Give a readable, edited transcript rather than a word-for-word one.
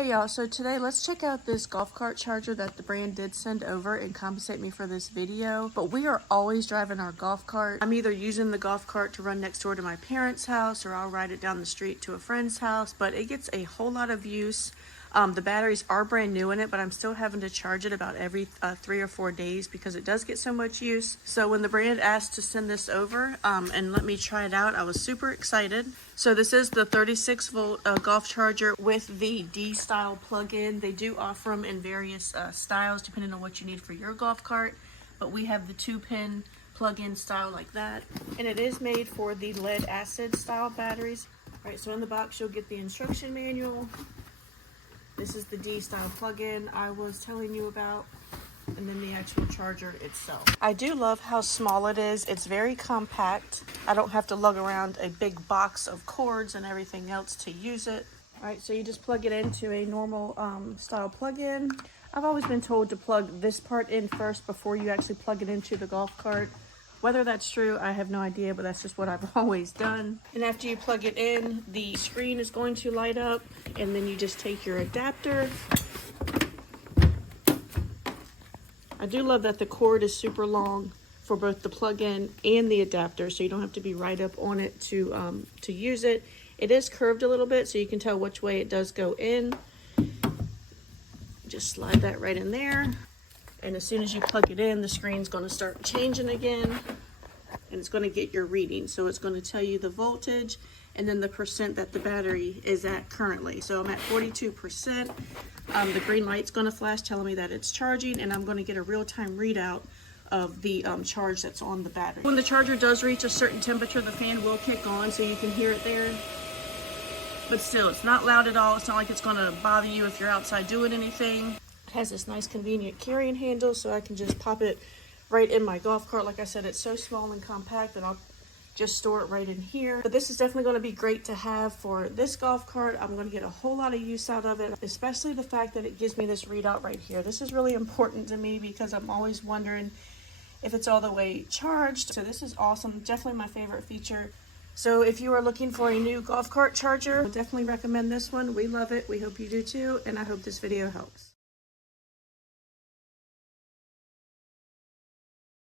Hey y'all, so today let's check out this golf cart charger that the brand did send over and compensate me for this video. But we are always driving our golf cart. I'm either using the golf cart to run next door to my parents' house, or I'll ride it down the street to a friend's house, but it gets a whole lot of use. The batteries are brand new in it, but I'm still having to charge it about every 3 or 4 days because it does get so much use. So when the brand asked to send this over and let me try it out, I was super excited. So this is the 36 volt golf charger with the D style plug-in. They do offer them in various styles depending on what you need for your golf cart, but we have the 2-pin plug-in style like that, and it is made for the lead acid style batteries. All right, so in the box you'll get the instruction manual. This is the D style plug-in I was telling you about, and then the actual charger itself. I do love how small it is. It's very compact. I don't have to lug around a big box of cords and everything else to use it. All right, so you just plug it into a normal style plug-in. I've always been told to plug this part in first before you actually plug it into the golf cart. Whether that's true, I have no idea, but that's just what I've always done. And after you plug it in, the screen is going to light up, and then you just take your adapter. I do love that the cord is super long for both the plug-in and the adapter, so you don't have to be right up on it to use it. It is curved a little bit, so you can tell which way it does go in. Just slide that right in there. And as soon as you plug it in, the screen's going to start changing again, and it's going to get your reading. So it's going to tell you the voltage and then the percent that the battery is at currently. So I'm at 42%. The green light's going to flash telling me that it's charging, and I'm going to get a real-time readout of the charge that's on the battery. When the charger does reach a certain temperature, the fan will kick on, so you can hear it there. But still, it's not loud at all. It's not like it's going to bother you if you're outside doing anything. It has this nice convenient carrying handle, so I can just pop it right in my golf cart. Like I said, it's so small and compact that I'll just store it right in here. But this is definitely going to be great to have for this golf cart. I'm going to get a whole lot of use out of it, especially the fact that it gives me this readout right here. This is really important to me because I'm always wondering if it's all the way charged. So this is awesome. Definitely my favorite feature. So if you are looking for a new golf cart charger, I definitely recommend this one. We love it. We hope you do too, and I hope this video helps.